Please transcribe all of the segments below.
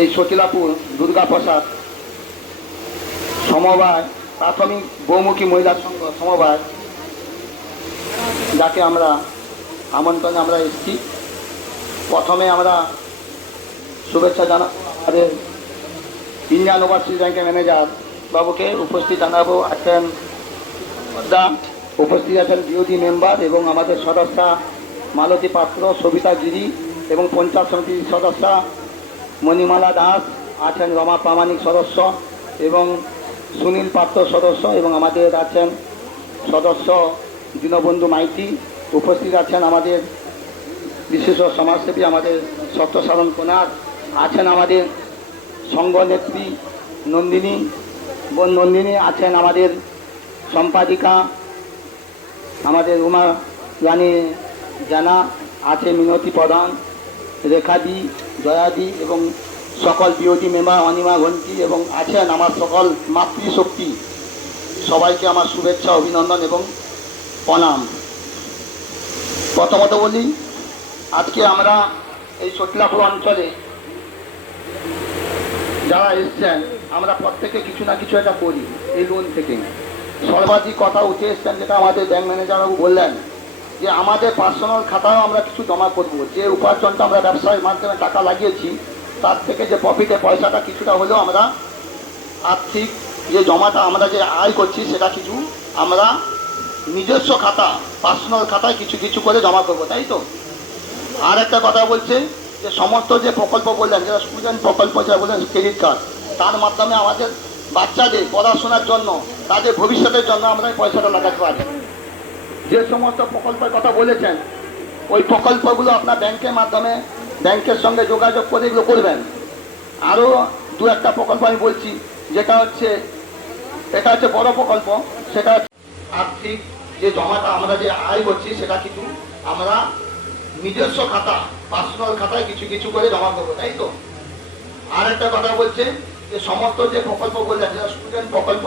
এই সকিলাপুর দুর্গা প্রসাদ সমবায়, প্রাথমিক বহুমুখী মহিলা সংঘ সমবায়, যাকে আমরা আমন্ত্রণে আমরা এসেছি। প্রথমে আমরা শুভেচ্ছা জানাব আমাদের ইন্ডিয়ান ওভারসিজ ব্যাংকের ম্যানেজার বাবুকে উপস্থিত জানাব। আছেন উপস্থিত আছেন বিরোধী মেম্বার এবং আমাদের সদস্যা মালতী পাত্র, সবিতা গিরি এবং পঞ্চায়েত সমিতির সদস্য মণিমালা দাস, আছেন রমা প্রামাণিক সদস্য এবং সুনীল পাত্র সদস্য এবং আমাদের আছেন সদস্য দীনবন্ধু মাইতি। উপস্থিত আছেন আমাদের বিশেষ সমাজসেবী আমাদের সত্যসারণ কোনার আছেন আমাদের সংঘ নেত্রী নন্দিনী। বোন নন্দিনী আছেন আমাদের সম্পাদিকা, আমাদের উমা রানী জানা, আছে মিনতি প্রধান। রেখাদি, জয়াদি এবং সকল বিরোধী মেমা, অনিমা, ঘন্টি এবং আছেন আমার সকল মাতৃশক্তি। সবাইকে আমার শুভেচ্ছা, অভিনন্দন এবং প্রণাম। প্রথমত বলি, আজকে আমরা এই সটলাপুর অঞ্চলে যারা এসছেন, আমরা প্রত্যেকে কিছু না কিছু একটা করি, এই লোন থেকে। সর্বাধিক কথা উঠে এসছেন যেটা আমাদের ব্যাংক ম্যানেজারবাবু বললেন। যে আমাদের পার্সোনাল খাতাও আমরা কিছু জমা করব। যে উপার্জনটা আমরা ব্যবসায়ের মাধ্যমে টাকা লাগিয়েছি, তার থেকে যে প্রফিটে পয়সাটা কিছুটা হলেও আমরা আর্থিক যে জমাটা আমরা যে আয় করছি, সেটা কিছু আমরা নিজস্ব খাতা পার্সোনাল খাতায় কিছু কিছু করে জমা করব, তাই তো? আর একটা কথা বলছে যে সমস্ত যে প্রকল্প বললেন, যেটা স্টুডেন্ট প্রকল্প যেটা বললেন ক্রেডিট কার্ড তার মাধ্যমে আমাদের বাচ্চাদের পড়াশোনার জন্য, তাদের ভবিষ্যতের জন্য আমরা পয়সাটা লাগাতে পারি। যে সমস্ত প্রকল্পের কথা বলেছেন, ওই প্রকল্পগুলো আপনার ব্যাংকের মাধ্যমে, ব্যাংকের সঙ্গে যোগাযোগ করে এগুলো করবেন। আরও দু একটা প্রকল্প আমি বলছি, যেটা হচ্ছে, এটা হচ্ছে বড় প্রকল্প, সেটা আর্থিক যে জমাটা আমরা যে আয় করছি, সেটা কিন্তু আমরা নিজস্ব খাতা পার্সোনাল খাতায় কিছু কিছু করে জমা করব, তাই তো? আর একটা কথা বলছে, যে সমস্ত যে প্রকল্প বললেন স্টুডেন্ট প্রকল্প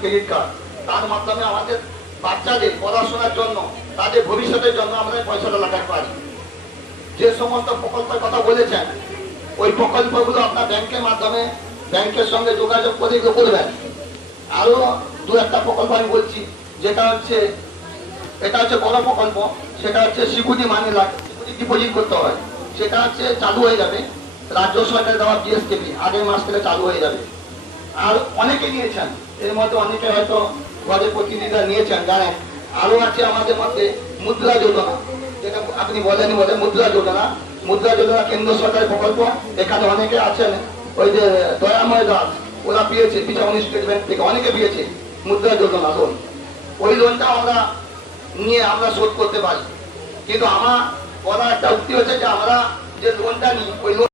ক্রেডিট কার্ড তার মাধ্যমে আমাদের বাচ্চাদের পড়াশোনার জন্য, তাদের ভবিষ্যতের জন্য আমরা এই পয়সাটা লাগাতে পারি যে সমস্ত প্রকল্পের কথা বলেছেন, ওই প্রকল্পগুলো আপনার ব্যাংকের মাধ্যমে, ব্যাংকের সঙ্গে যোগাযোগ করে এগুলো করবেন। আরও দু একটা প্রকল্প আমি বলছি, যেটা হচ্ছে, এটা হচ্ছে বড় প্রকল্প, সেটা হচ্ছে সিকিউরিটি মানি লাগে সিকিউরিটি ডিপোজিট করতে হয়। সেটা হচ্ছে চালু হয়ে যাবে, রাজ্য সরকার দেওয়া জিএসটিপি আগের মাস থেকে চালু হয়ে যাবে। আর অনেকে নিয়েছেন এর অনেকে হয়তো প্রতিনিধিরা নিয়েছেন জানেন আছে আমাদের মধ্যে, মুদ্রা যোজনা। যেটা আপনি বলেনি বলে মুদ্রা যোজনা। মুদ্রা যোজনা কেন্দ্র সরকারের প্রকল্প, এখানে অনেকে আছেন, ওই যে দয়াময় দাস, ওরা পেয়েছে পিছামনি স্টেট ব্যাংক থেকে অনেকে পেয়েছে মুদ্রা যোজনা লোন ওই লোনটা আমরা নিয়ে আমরা শোধ করতে পারি। কিন্তু আমার বলা একটা উক্তি হচ্ছে যে আমরা যে লোনটা নিই, ওই লোন